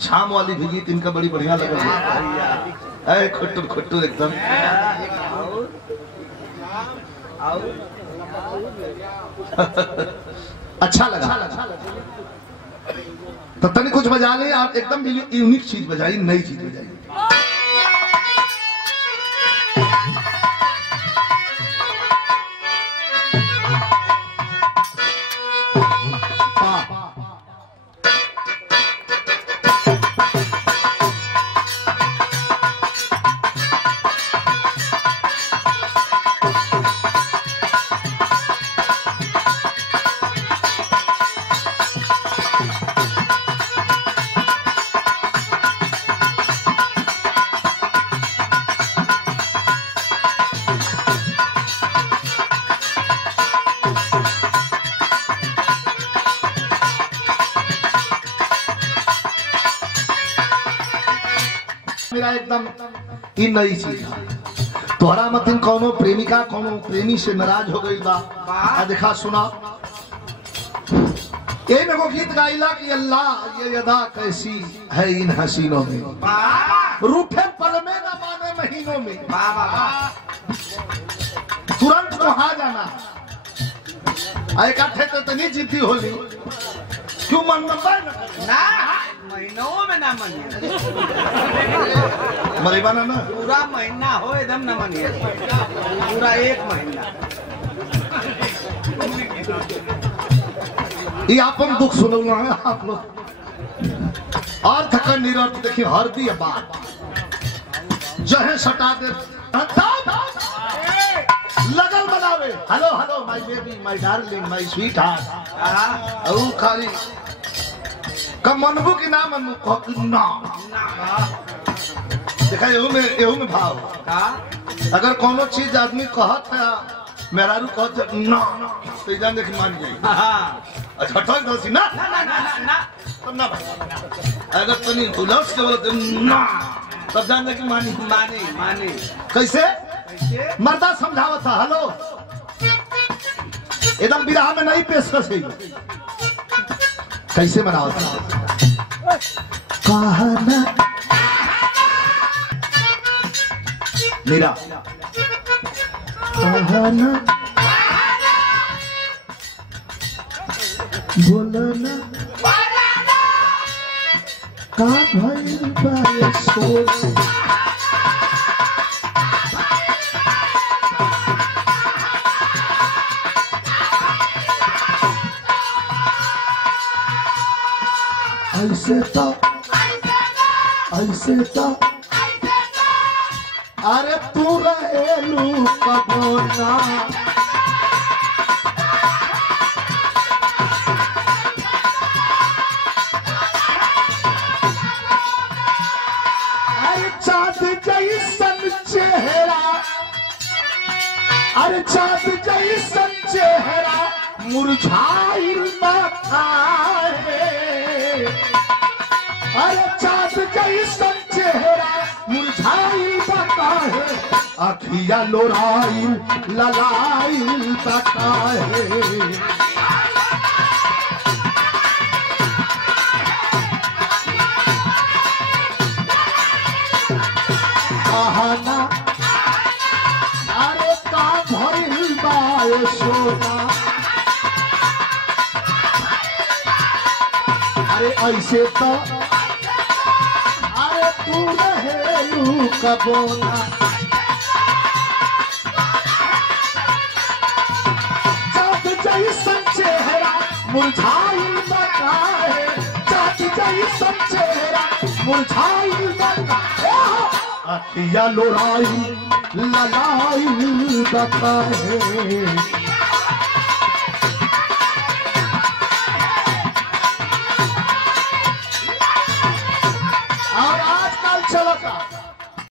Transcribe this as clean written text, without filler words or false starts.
झाम वाली भी गीत इनका बड़ी बढ़िया लगा। अरे खुट्टू खुट्टू एकदम अच्छा लगा। तो तनी कुछ बजा ले आप, एकदम यूनिक चीज बजाई, नई चीज बजाई। मेरा एकदम इन नई चीज तोहरा मतिन कोनो प्रेमिका कोनो प्रेमी से नाराज हो गई बा। देखा सुना ये में को गीत गाइला कि अल्लाह ये अदा कैसी है इन हसीनों में, रूठे पल में न माने महीनों में। तुरंत कहा जाना इकट्ठे तो नहीं जीती होली क्यों मन ना महीनों में ना मनिए मरीबाना ना पूरा महीना हो एकदम ना मनिए पूरा एक महीना। ये आप हम दुख सुन है आप लोग और थकन निरत देखिए हरदी है बात जहे सटा दे लगल बनावे हेलो हेलो माय बेबी माय डार्लिंग माय स्वीट हार्ट औ खाली कम मनबू की ना मनबू ना देखा एहू में भाव अगर कोनो चीज आदमी कहत है मेहरारू कहत ना तो जान देख मान जाए। अच्छा ठोक दो सी ना ना ना ना ना तब ना भाई अगर तनी उलस के बोलते ना तब जान देख मानी माने माने कैसे कैसे मर्दा समझावत था हेलो एकदम विराह में नहीं पेशकश है कैसे मनावत था कहना मेरा कहना बोलना का भइल बा सोच ऐसे तो अरे तू रहेलू कबो ना अरे चाँद जैसन चेहरा अरे चाँद जैसन चेहरा मुरझाइल है अरे चाँद जैसन चेहरा मुरझाइल है अखिया लोराइल ललाइल है कहना अरे का भइल बा सोना अरे ऐसे तो अरे तू रहेलू कबो ना चाँद जैसन चेहरा मुरझाइल है चाँद जैसन चेहरा मुरझाइल है अखिया लोराइल ललाइल है